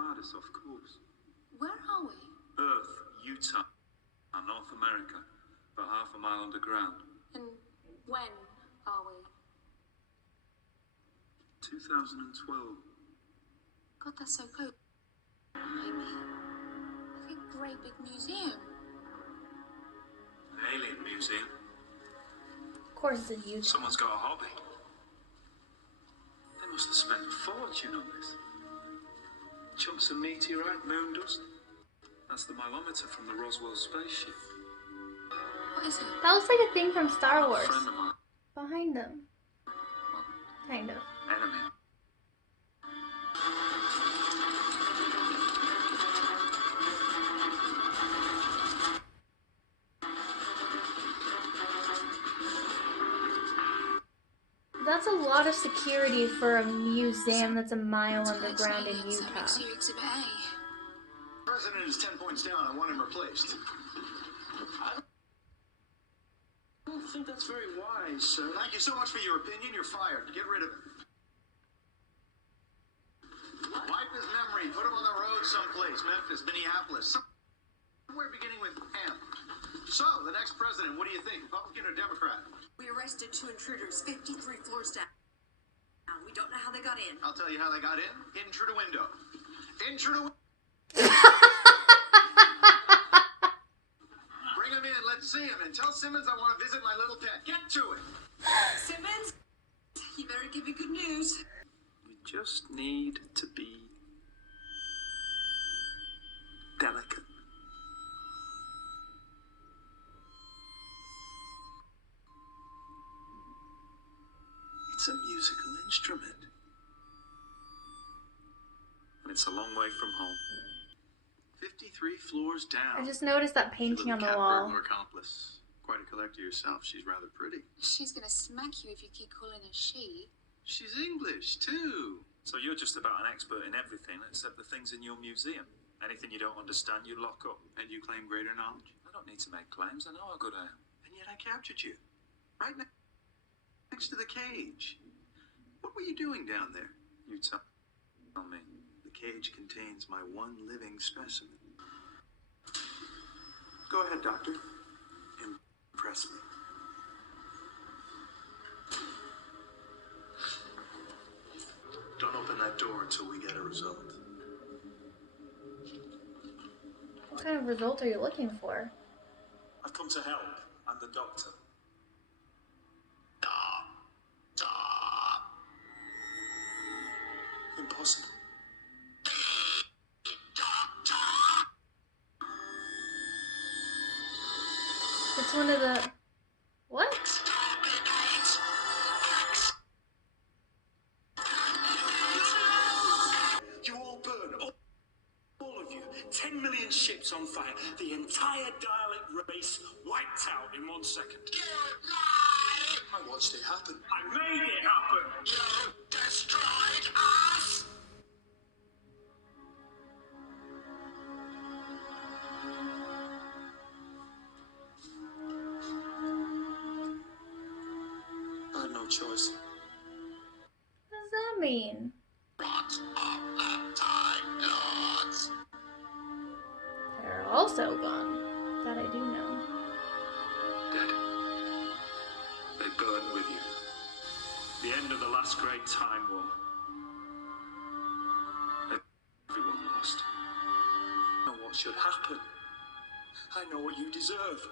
TARDIS off course. Where are we? Earth, Utah, North America. About half a mile underground. And when are we? 2012. God, that's so close. Maybe. Like a great big museum. An alien museum. Of course it's in Utah. Someone's got a hobby. They must have spent a fortune on this. Chunks of meteorite, moon dust. That's the mileometer from the Roswell spaceship. What is it? That looks like a thing from Star Wars. A friend of mine. Behind them. Kind of. Enemy. That's a lot of security for a museum that's a mile underground in Utah. Exhibit A. The president is 10 points down. I want him replaced. I don't think that's very wise, sir. Thank you so much for your opinion. You're fired. Get rid of him. Wipe his memory. Put him on the road someplace. Memphis, Minneapolis. Somewhere beginning with M. So, the next president, what do you think? Republican or Democrat? We arrested 2 intruders 53 floors down. We don't know how they got in. I'll tell you how they got in. In through the window. In through the window. Bring him in. Let's see him. And tell Simmons I want to visit my little pet. Get to it. Simmons, you better give me good news. We just need to be delicate. It's a musical instrument. And it's a long way from home. 53 floors down. I just noticed that painting on the wall. Burglar accomplice. Quite a collector yourself. She's rather pretty. She's gonna smack you if you keep calling her she. She's English, too. So you're just about an expert in everything except the things in your museum. Anything you don't understand, you lock up. And you claim greater knowledge? I don't need to make claims. I know how good I am. And yet I captured you. Right next to the cage. What were you doing down there? You tell me. The cage contains my one living specimen. Go ahead, Doctor. Impress me. Don't open that door until we get a result. What kind of result are you looking for? I've come to help. I'm the doctor. Impossible. It's one of the... What? You all burn, all of you. 10 million ships on fire. The entire Dalek race wiped out in 1 second. You lie! I watched it happen. I made it happen. You destroyed us! I had no choice. What does that mean? What of the Time Lords? They're also gone. That I do know. Dead. They burned with you. The end of the last great time war. Everyone lost. I know what should happen. I know what you deserve.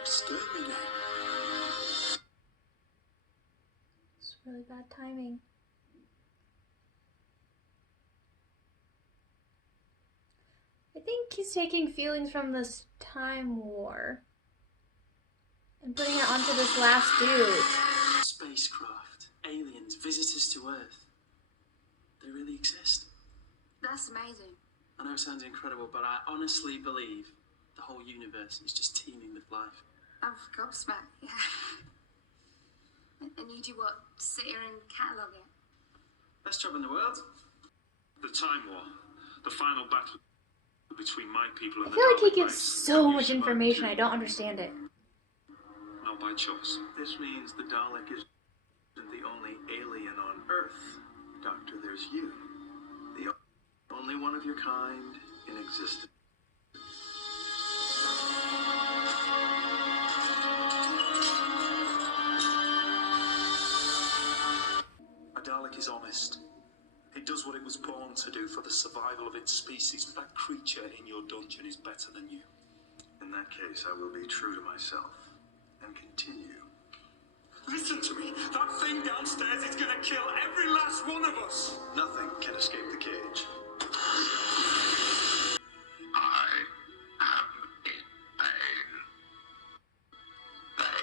Exterminate. It's really bad timing. I think he's taking feelings from this time war and putting it onto this last dude. Spacecraft, aliens, visitors to Earth. They really exist. That's amazing. I know it sounds incredible, but I honestly believe the whole universe is just teeming with life. I'm gobsmacked, yeah. And you do what? Sit here and catalogue it? Best job in the world. The time war. The final battle between my people I and feel the like he Dalek gives race. so You much survived information, too. I don't understand it. Not by choice. This means the Dalek isn't the only alien on Earth, Doctor. kind in existence. A Dalek is honest. It does what it was born to do for the survival of its species. That creature in your dungeon is better than you. In that case, I will be true to myself and continue. Listen to me. That thing downstairs is gonna kill every last one of us. Nothing can escape the cage. I am in pain. They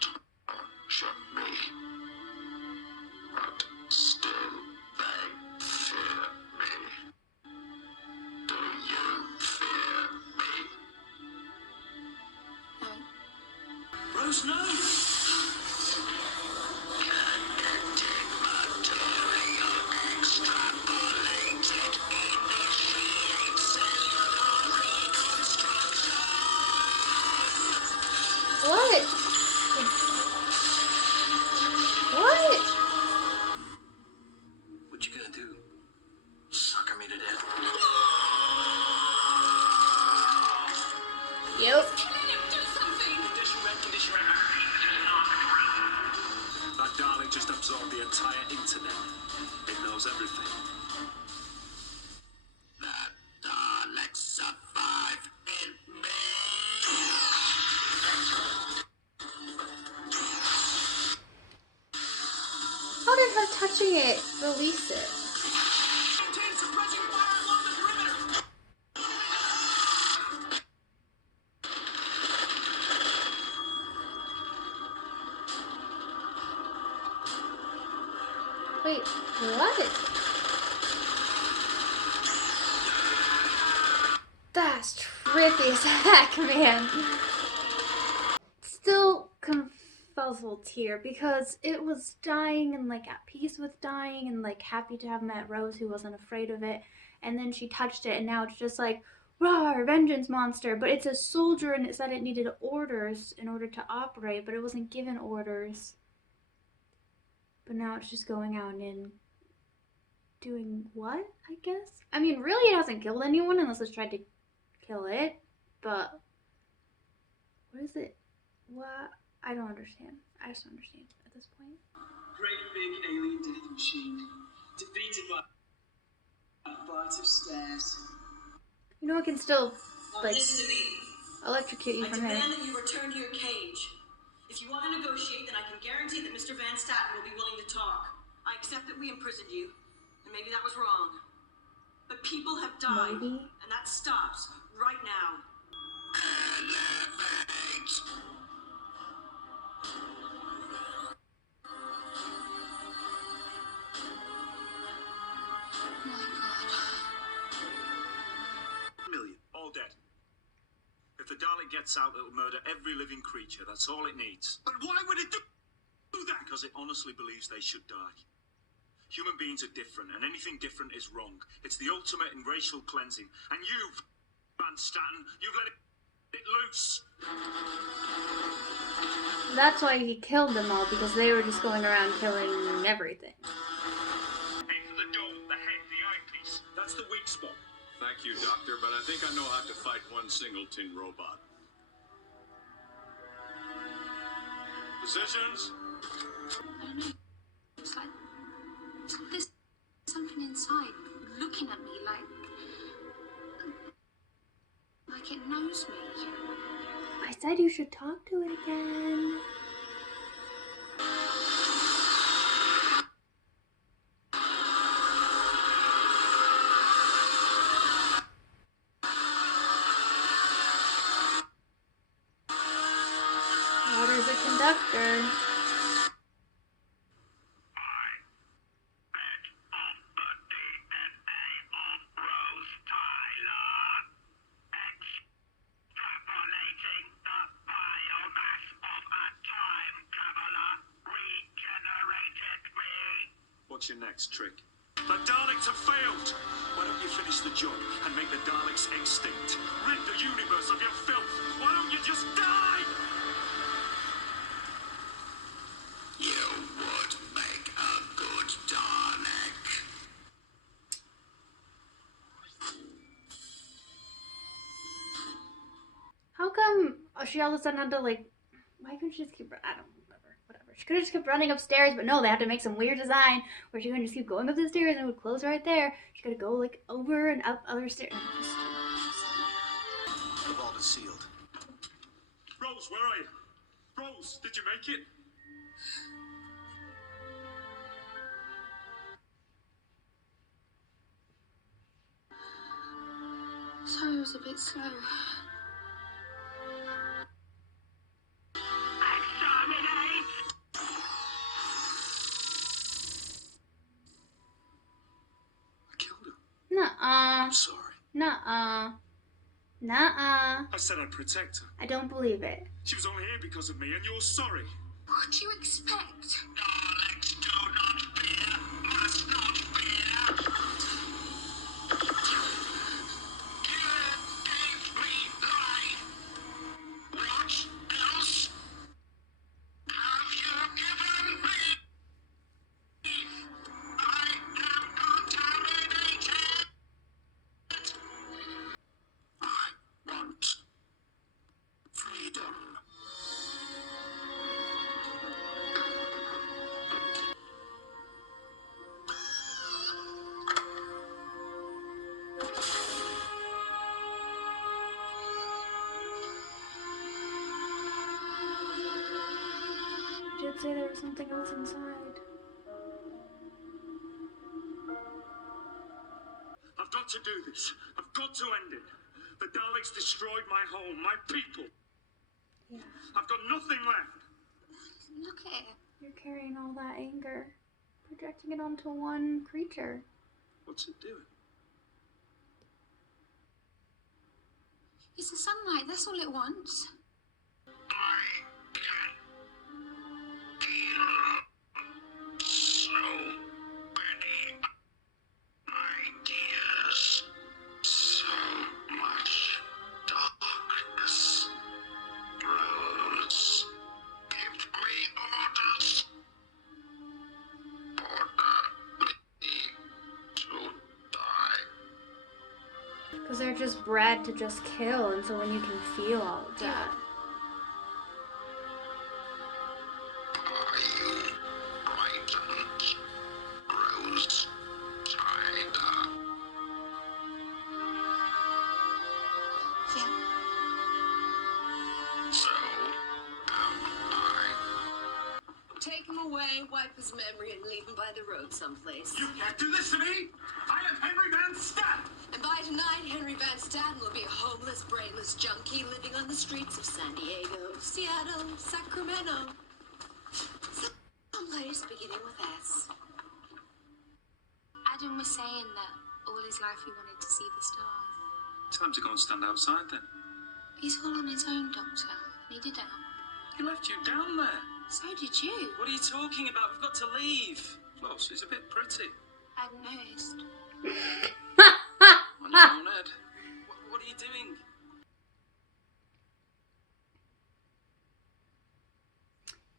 torture me, but still they fear me. Do you fear me? No. Rose, no! Genetic material extrapolated initiate cellular reconstruction. What? What? What you gonna do? Sucker me to death? Yep. That Dalek just absorbed the entire internet. It knows everything. That Dalek survived in me. How did her touching it release it? Wait, what? That's trippy as heck, man. Still confuzzled here because it was dying and like at peace with dying and like happy to have met Rose who wasn't afraid of it, and then she touched it and now it's just like, rawr, vengeance monster. But it's a soldier and it said it needed orders in order to operate, but it wasn't given orders. But now it's just going out and doing what, I guess? I mean, really it hasn't killed anyone unless it's tried to kill it, but what is it? What? I don't understand. I just don't understand at this point. Great big alien death machine, defeated by a flight of stairs. You know, it can still, Now like, listen to me. electrocute you I from here. demand that you return to your cage. If you want to negotiate, then I can guarantee that Mr. Van Statten will be willing to talk. I accept that we imprisoned you, and maybe that was wrong. But people have died, Maybe. and that stops right now. Elevate. Oh my god. Million, all dead. If the Dalek gets out, it'll murder every living creature. That's all it needs. But why would it do that? Because it honestly believes they should die. Human beings are different, and anything different is wrong. It's the ultimate in racial cleansing. And you, Van Statten, you've let it loose. That's why he killed them all, because they were just going around killing everything. Aim for the dome, the head, the eyepiece. That's the weak spot. Thank you, Doctor, but I think I know how to fight one singleton robot. Positions? I don't know. It's like there's something inside looking at me like it knows me. I said you should talk to it again. Water's a conductor. What's your next trick? The Daleks have failed! Why don't you finish the job and make the Daleks extinct? Rid the universe of your filth! Why don't you just die? You would make a good Dalek. she all of a sudden had to like, why couldn't she just keep, I don't know, whatever. She could have just kept running upstairs, but no, they had to make some weird design where she couldn't just keep going up the stairs and it would close right there. She could go like over and up other stairs. The vault is sealed. Rose, where are you? Rose, did you make it? Sorry it was a bit slow. I killed her. Nuh-uh. I'm sorry. Nuh-uh. Nuh-uh. I said I'd protect her. I don't believe it. She was only here because of me, and you're sorry. What do you expect? Daleks do not fear, must not fear. You gave me life. What else have you given me? I am contaminated. I want freedom. You did say there was something else inside. I've got to do this. I've got to end it. The Daleks destroyed my home, my people. Yeah. I've got nothing left. Look at it. You're carrying all that anger, projecting it onto one creature. What's it doing? It's the sunlight, that's all it wants. I can feel so many ideas, so much darkness. Rose, give me orders. Order me to die. Because they're just bred to just kill, and so when you can feel all of that. Are you frightened, Rose? Tiger? Yeah. So am I. Take him away, wipe his memory, and leave him by the road someplace. You can't do this to me! I am Henry Van Stat! And by tonight, Henry Van Staten will be a homeless, brainless junkie living on the streets of San Diego, Seattle, Sacramento. Someplace beginning with S. Adam was saying that all his life he wanted to see the stars. Time to go and stand outside then. He's all on his own, Doctor. He did that. He left you down there. So did you. What are you talking about? We've got to leave. Flo, she's a bit pretty. I hadn't noticed. On your own head. What are you doing?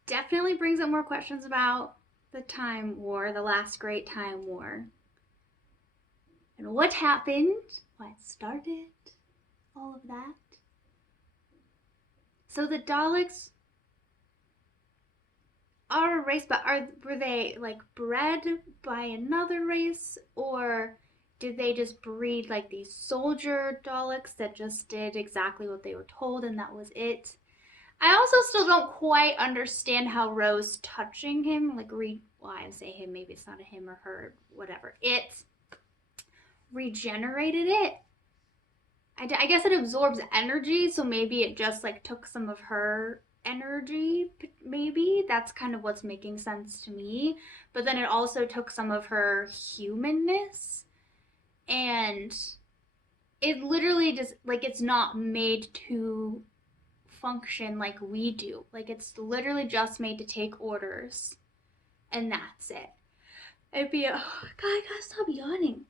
Definitely brings up more questions about the Time War, the last great Time War. And what happened, what started, all of that. So the Daleks are a race, but were they like bred by another race, or did they just breed like these soldier Daleks that just did exactly what they were told and that was it? I also still don't quite understand how Rose touching him, like well, I say him, maybe it's not a him or her, whatever. It regenerated it. I guess it absorbs energy, so maybe it just like took some of her energy, maybe. That's kind of what's making sense to me. But then it also took some of her humanness, and it literally just, like, it's not made to function like we do. Like, it's literally just made to take orders, and that's it. It'd be God, I gotta stop yawning.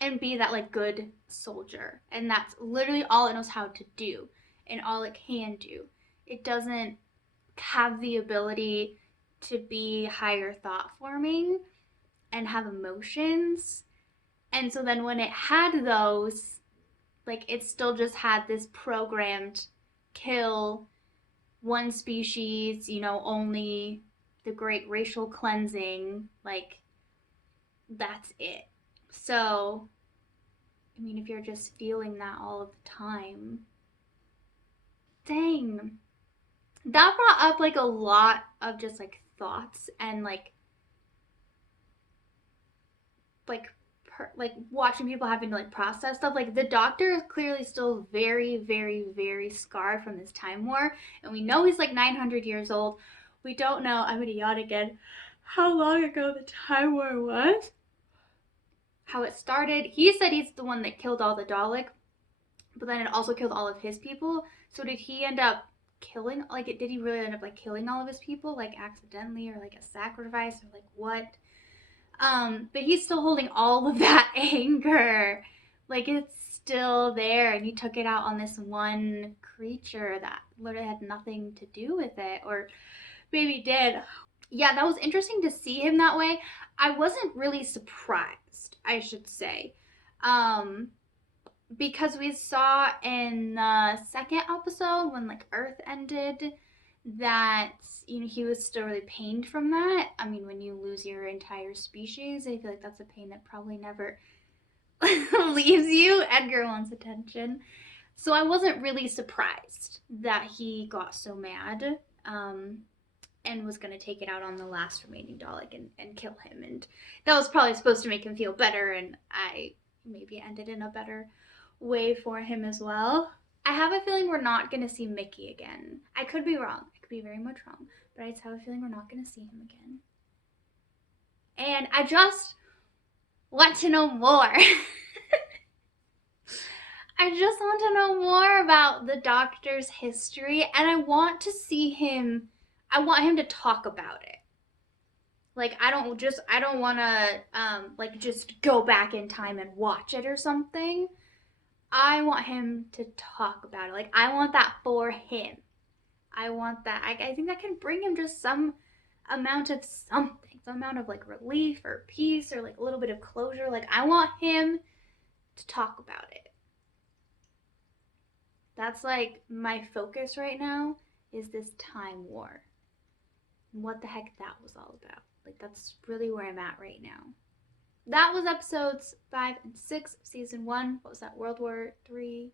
And be that, like, good soldier. And that's literally all it knows how to do. And all it can do. It doesn't have the ability to be higher thought forming and have emotions. And so then when it had those, like, it still just had this programmed kill one species, you know, only the great racial cleansing, like, that's it. So, I mean, if you're just feeling that all of the time, dang. That brought up, like, a lot of just, like, thoughts and, like watching people having to, like, process stuff. Like, the Doctor is clearly still very, very, very scarred from this time war, and we know he's, like, 900 years old. We don't know, I'm gonna yawn again, how long ago the time war was, how it started. He said he's the one that killed all the Dalek, but then it also killed all of his people. So did he end up killing, like, did he really end up, like, killing all of his people, like, accidentally, or, like, a sacrifice, or, like, what? But he's still holding all of that anger. Like, it's still there, and he took it out on this one creature that literally had nothing to do with it, or maybe did. Yeah, that was interesting to see him that way. I wasn't really surprised, I should say. Because we saw in the second episode when, like, Earth ended, that, you know, he was still really pained from that. I mean, when you lose your entire species, I feel like that's a pain that probably never leaves you. Edgar wants attention. So I wasn't really surprised that he got so mad, and was going to take it out on the last remaining Dalek and kill him. And that was probably supposed to make him feel better, and I maybe ended in a better way for him as well. I have a feeling we're not going to see Mickey again. I could be wrong. I could be very much wrong. But I just have a feeling we're not going to see him again. And I just want to know more. I just want to know more about the Doctor's history, and I want to see him. I want him to talk about it. Like, I don't want to, like, just go back in time and watch it or something. I want him to talk about it. Like, I want that for him. I want that. I think that can bring him just some amount of something. Some amount of, like, relief or peace or, like, a little bit of closure. Like, I want him to talk about it. That's, like, my focus right now, is this time war. And what the heck that was all about. Like, that's really where I'm at right now. That was episodes 5 and 6 of season 1. What was that? World War III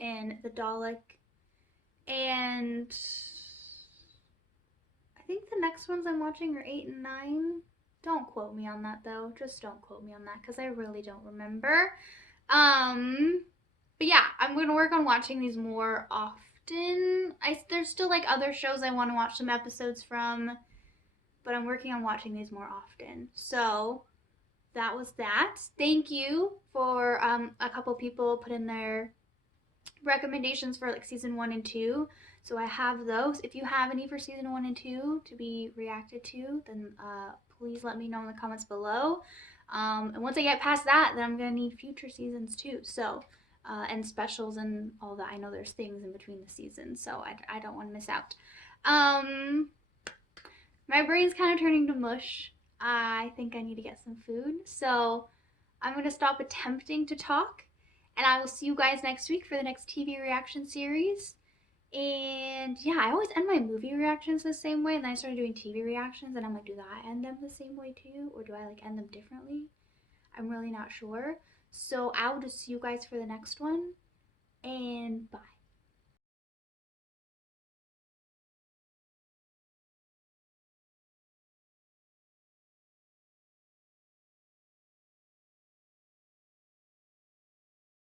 and the Dalek. And I think the next ones I'm watching are 8 and 9. Don't quote me on that, though. Just don't quote me on that, because I really don't remember. But yeah, I'm going to work on watching these more often. There's still, like, other shows I want to watch some episodes from, but I'm working on watching these more often. So that was that. Thank you for a couple people put in their recommendations for, like, season 1 and 2. So I have those. If you have any for season 1 and 2 to be reacted to, then please let me know in the comments below. And once I get past that, then I'm gonna need future seasons too. So and specials and all that. I know there's things in between the seasons, so I don't want to miss out. My brain's kind of turning to mush. I think I need to get some food, so I'm going to stop attempting to talk, and I will see you guys next week for the next TV reaction series. And yeah, I always end my movie reactions the same way, and then I started doing TV reactions, and I'm like, do I end them the same way too, or do I, like, end them differently? I'm really not sure. So I will just see you guys for the next one, and bye.